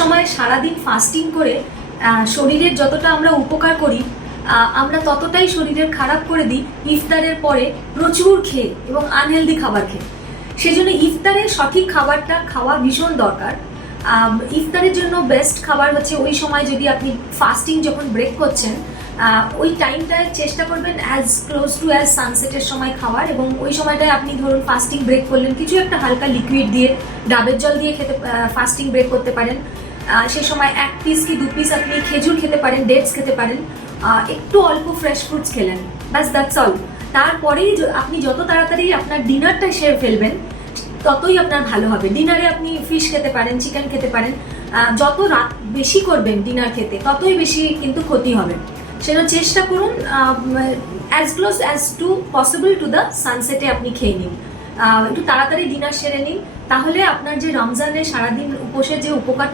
সময় সারাদিন ফাস্টিং করে শরীরের যতটা আমরা উপকার করি, আমরা ততটাই শরীরের খারাপ করে দিই ইফতারের পরে প্রচুর খেয়ে এবং আনহেলদি খাবার খেয়ে। সেজন্য ইফতারের সঠিক খাবারটা খাওয়া ভীষণ দরকার। ইফতারের জন্য বেস্ট খাবার হচ্ছে ওই সময়, যদি আপনি ফাস্টিং যখন ব্রেক করছেন ওই টাইমটায় চেষ্টা করবেন অ্যাজ ক্লোজ টু অ্যাজ সানসেটের সময় খাওয়ার, এবং ওই সময়টায় আপনি ধরুন ফাস্টিং ব্রেক করলেন, কিছু একটা হালকা লিকুইড দিয়ে, ডাবের জল দিয়ে খেতে ফাস্টিং ব্রেক করতে পারেন। সে সময় 1 পিস কি 2 পিস আপনি খেজুর খেতে পারেন, ডেটস খেতে পারেন, একটু অল্প ফ্রেশ ফ্রুটস খেলেন, ব্যাস দ্যাটস অল। তারপরেই আপনি যত তাড়াতাড়ি আপনার ডিনারটা সেরে ফেলবেন ততই আপনার ভালো হবে। ডিনারে আপনি ফিশ খেতে পারেন, চিকেন খেতে পারেন, যত রাত বেশি করবেন ডিনার খেতে ততই বেশি কিন্তু ক্ষতি হবে। সেজন্য চেষ্টা করুন as close as to possible to the সানসেটে আপনি খেয়ে নিন, একটু তাড়াতাড়ি ডিনার সেরে নিন, তাহলে আপনার যে রমজানের সারাদিন উপোসের যে উপকারটা